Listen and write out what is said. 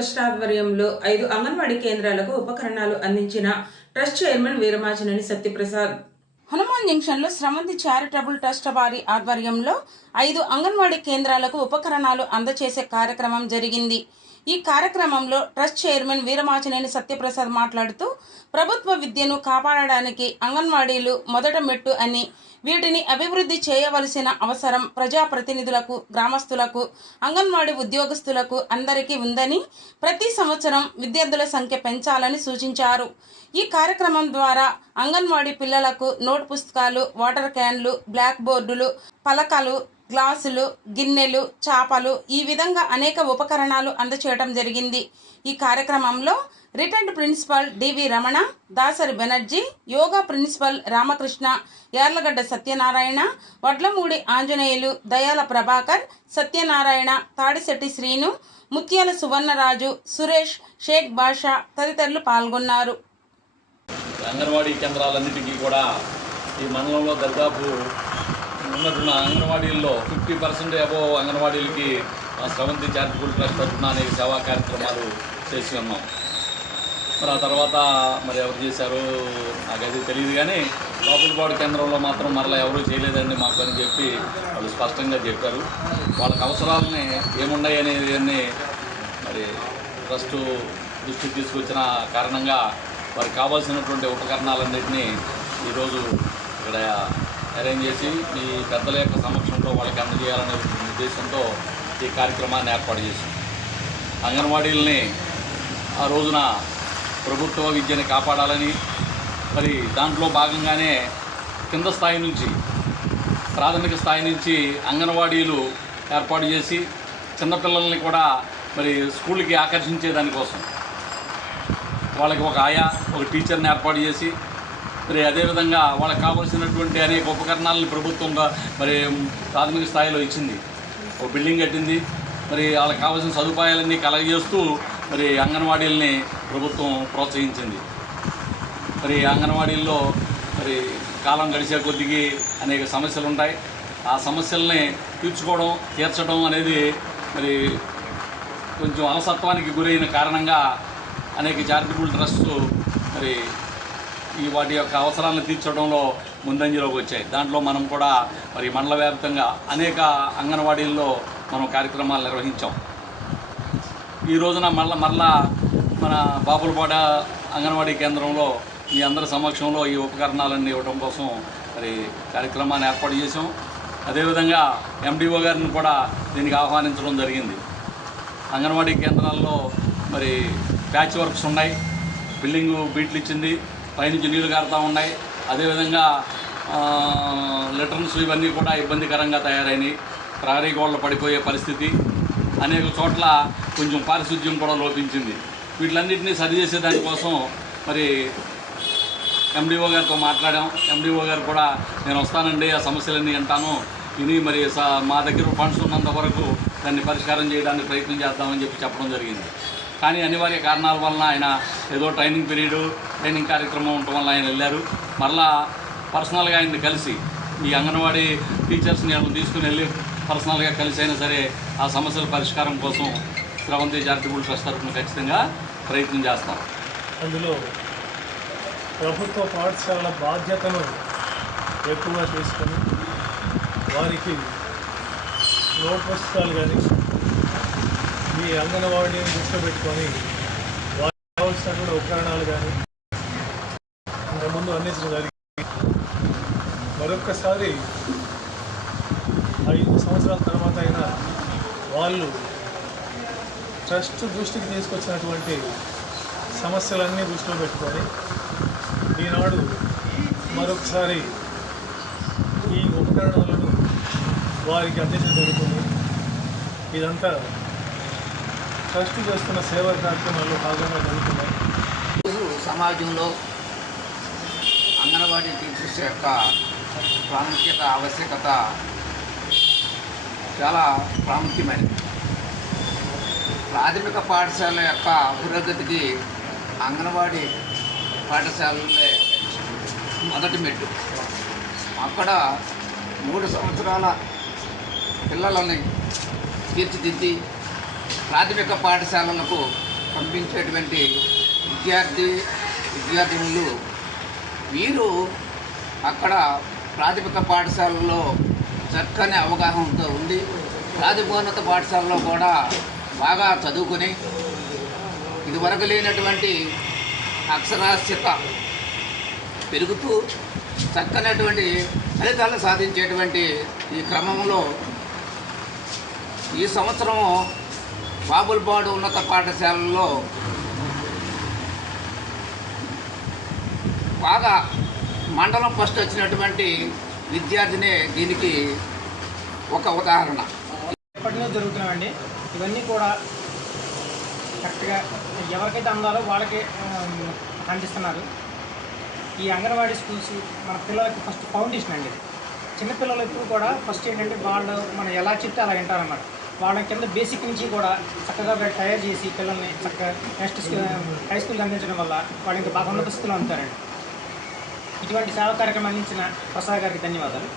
Trust ఆధ్వర్యంలో 5 అంగన్వాడీ కేంద్రాలకు ఉపకరణాలు అందించిన ట్రస్ట్ చైర్మన్ వీరమాచినేని సత్యప్రసాద్. హనుమాన్ జంక్షన్లో స్రవంతి చారిటబుల్ ట్రస్ట్ వారి ఆధ్వర్యంలో 5 అంగన్వాడీ కేంద్రాలకు ఉపకరణాలు అందజేసే కార్యక్రమం జరిగింది. ఈ కార్యక్రమంలో ట్రస్ట్ చైర్మన్ వీరమాచినేని సత్యప్రసాద్ మాట్లాడుతూ, ప్రభుత్వ విద్యను కాపాడడానికి అంగన్వాడీలు మొదట మెట్టు అని, వీటిని అభివృద్ధి చేయవలసిన అవసరం ప్రజాప్రతినిధులకు, గ్రామస్తులకు, అంగన్వాడీ ఉద్యోగస్తులకు అందరికీ ఉందని, ప్రతి సంవత్సరం విద్యార్థుల సంఖ్య పెంచాలని సూచించారు. ఈ కార్యక్రమం ద్వారా అంగన్వాడీ పిల్లలకు నోట్ పుస్తకాలు, వాటర్ క్యాన్లు, బ్లాక్ బోర్డులు, పలకలు, గ్లాసులు, గిన్నెలు, చాపలు ఈ విధంగా అనేక ఉపకరణాలు అందచేయడం జరిగింది. ఈ కార్యక్రమంలో రిటైర్డ్ ప్రిన్సిపల్ డివి రమణ, దాసరి బెనర్జీ, యోగా ప్రిన్సిపల్ రామకృష్ణ, యార్లగడ్డ సత్యనారాయణ, వడ్లమూడి ఆంజనేయులు, దయాల ప్రభాకర్, సత్యనారాయణ, తాడిశెట్టి శ్రీను, ముత్యాల సువర్ణరాజు, సురేష్, షేక్ బాషా తదితరులు పాల్గొన్నారు. అంగన్వాడీ కేంద్రాలన్నిటికీ కూడా ఈ మండలంలో దాదాపు ఉన్నటువంటి అంగన్వాడీల్లో 50% అబోవ్ అంగన్వాడీలకి స్రవంతి చారిటబుల్ ట్రస్ట్ తరఫున అనేక సేవా కార్యక్రమాలు చేసి ఉన్నాం. మరి ఆ తర్వాత మరి ఎవరు చేశారో నాకైతే తెలియదు, కానీ బాపులపాడు కేంద్రంలో మాత్రం మరలా ఎవరూ చేయలేదండి మాకు అని చెప్పి వాళ్ళు స్పష్టంగా చెప్పారు. వాళ్ళకి అవసరాలని ఏమున్నాయి అనేది మరి ట్రస్టు దృష్టికి తీసుకొచ్చిన కారణంగా వారికి కావాల్సినటువంటి ఉపకరణాలన్నింటినీ ఈరోజు ఇక్కడ అరేంజ్ చేసి ఈ పెద్దల యొక్క సమక్షంలో వాళ్ళకి అందజేయాలనే ఉద్దేశంతో ఈ కార్యక్రమాన్ని ఏర్పాటు చేశాం. అంగన్వాడీలని ఆ రోజున ప్రభుత్వ విద్యని కాపాడాలని, మరి దాంట్లో భాగంగానే కింద స్థాయి నుంచి, ప్రాథమిక స్థాయి నుంచి అంగన్వాడీలు ఏర్పాటు చేసి చిన్నపిల్లల్ని కూడా మరి స్కూల్కి ఆకర్షించే దానికోసం వాళ్ళకి ఒక ఆయా, ఒక టీచర్ని ఏర్పాటు చేసి, మరి అదేవిధంగా వాళ్ళకి కావాల్సినటువంటి అనేక ఉపకరణాలను ప్రభుత్వంగా మరి ప్రాథమిక స్థాయిలో ఇచ్చింది. ఒక బిల్డింగ్ కట్టింది. మరి వాళ్ళకి కావాల్సిన సదుపాయాలన్నీ కలగజేస్తూ మరి అంగన్వాడీలని ప్రభుత్వం ప్రోత్సహించింది. మరి అంగన్వాడీల్లో మరి కాలం గడిచే కొద్దికి అనేక సమస్యలు ఉంటాయి. ఆ సమస్యల్ని తీర్చడం అనేది మరి కొంచెం అలసత్వానికి గురైన కారణంగా అనేక చారిటబుల్ ట్రస్ట్స్ మరి వాటి యొక్క అవసరాలను తీర్చడంలో ముందంజలోకి వచ్చాయి. దాంట్లో మనం కూడా మరి మండల వ్యాప్తంగా అనేక అంగన్వాడీల్లో మనం కార్యక్రమాలు నిర్వహించాం. ఈ రోజున మరలా మన బాపులపాడ అంగన్వాడీ కేంద్రంలో మీ అందరి సమక్షంలో ఈ ఉపకరణాలన్నీ ఇవ్వడం కోసం మరి కార్యక్రమాన్ని ఏర్పాటు చేసాం. అదేవిధంగా ఎండిఓ గారిని కూడా దీనికి ఆహ్వానించడం జరిగింది. అంగన్వాడీ కేంద్రాల్లో మరి ప్యాచ్ వర్క్స్ ఉన్నాయి, బిల్డింగు బీట్లు ఇచ్చింది, పైనుంచి నీళ్లు కారుతూ ఉన్నాయి. అదేవిధంగా లెటర్న్స్ ఇవన్నీ కూడా ఇబ్బందికరంగా తయారైనవి, ప్రహరీ గోడలు పడిపోయే పరిస్థితి, అనేక చోట్ల కొంచెం పారిశుద్ధ్యం కూడా లోపించింది. వీటిలన్నింటినీ సరిచేసే దానికోసం మరి ఎండిఓ గారితో మాట్లాడాం. ఎండిఓ గారు కూడా నేను వస్తానండి, ఆ సమస్యలన్నీ వింటాను, విని మరి మా దగ్గర ఫండ్స్ ఉన్నంత వరకు దాన్ని పరిష్కారం చేయడానికి ప్రయత్నం చేద్దామని చెప్పడం జరిగింది. కానీ అనివార్య కారణాల వలన ఆయన ఏదో ట్రైనింగ్ కార్యక్రమం ఉండటం వల్ల ఆయన వెళ్ళారు. మరలా పర్సనల్గా ఆయన్ని కలిసి ఈ అంగన్వాడీ టీచర్స్ని వాళ్ళు తీసుకుని వెళ్ళి పర్సనల్గా కలిసి అయినా సరే ఆ సమస్యల పరిష్కారం కోసం స్రవంతి చారిటబుల్ ట్రస్ట్ తరఫున ఖచ్చితంగా ప్రయత్నం చేస్తాం. అందులో ప్రభుత్వ పాఠశాలల బాధ్యతను ఎక్కువగా తీసుకొని వారికి నోట్ పుస్తకాలు కానీ ఈ అంగన్వాడీని దృష్టిలో పెట్టుకొని వారికి కావాల్సినటువంటి ఉపకరణాలు కానీ ఇంతకుముందు అందించడం జరిగింది. మరొక్కసారి 5 సంవత్సరాల తర్వాత అయినా వాళ్ళు ట్రస్ట్ దృష్టికి తీసుకొచ్చినటువంటి సమస్యలన్నీ దృష్టిలో పెట్టుకొని ఈనాడు మరొకసారి ఈ ఉపకరణాలను వారికి అందించడం జరుగుతుంది. ఇదంతా ట్రస్ట్ చేస్తున్న సేవా కార్యక్రమాల్లో భాగంగా జరుగుతున్నాయి. సమాజంలో అంగన్వాడీ టీచర్స్ యొక్క ప్రాముఖ్యత, ఆవశ్యకత చాలా ప్రాముఖ్యమైనది. ప్రాథమిక పాఠశాల యొక్క పురోగతికి అంగన్వాడీ పాఠశాలలే మొదటి మెట్టు. అక్కడ 3 సంవత్సరాల పిల్లలని తీర్చిదిద్ది ప్రాథమిక పాఠశాలలకు పంపించేటువంటి విద్యార్థినులు వీరు అక్కడ ప్రాథమిక పాఠశాలలో చక్కని అవగాహనతో ఉండి ప్రాథమికోన్నత పాఠశాలలో కూడా బాగా చదువుకుని ఇదివరకు లేనటువంటి అక్షరాస్యత పెరుగుతూ చక్కనటువంటి ఫలితాలు సాధించేటువంటి ఈ క్రమంలో ఈ సంవత్సరము బాబులపాడు ఉన్నత పాఠశాలలో బాగా మండలం ఫస్ట్ వచ్చినటువంటి విద్యార్థినే దీనికి ఒక ఉదాహరణ. ఎప్పటిలో జరుగుతున్నాయండి ఇవన్నీ కూడా కరెక్ట్గా ఎవరికైతే అందాలో వాళ్ళకే అందిస్తున్నారు. ఈ అంగన్వాడీ స్కూల్స్ మన పిల్లలకి ఫస్ట్ ఫౌండేషన్ అండి. చిన్నపిల్లలు ఎప్పుడు కూడా ఫస్ట్ ఏంటంటే వాళ్ళు మనం ఎలా చెప్తే అలా వింటారన్నమాట. వాళ్ళ కింద బేసిక్ నుంచి కూడా చక్కగా తయారు చేసి పిల్లల్ని చక్కగా నెక్స్ట్ హై స్కూల్కి అందించడం వల్ల వాళ్ళు ఇంకా బాగా ఉన్నత స్థితిలో ఉంటారండి. ఇటువంటి సేవా కార్యక్రమం అందించిన ప్రసాద్ గారికి ధన్యవాదాలు.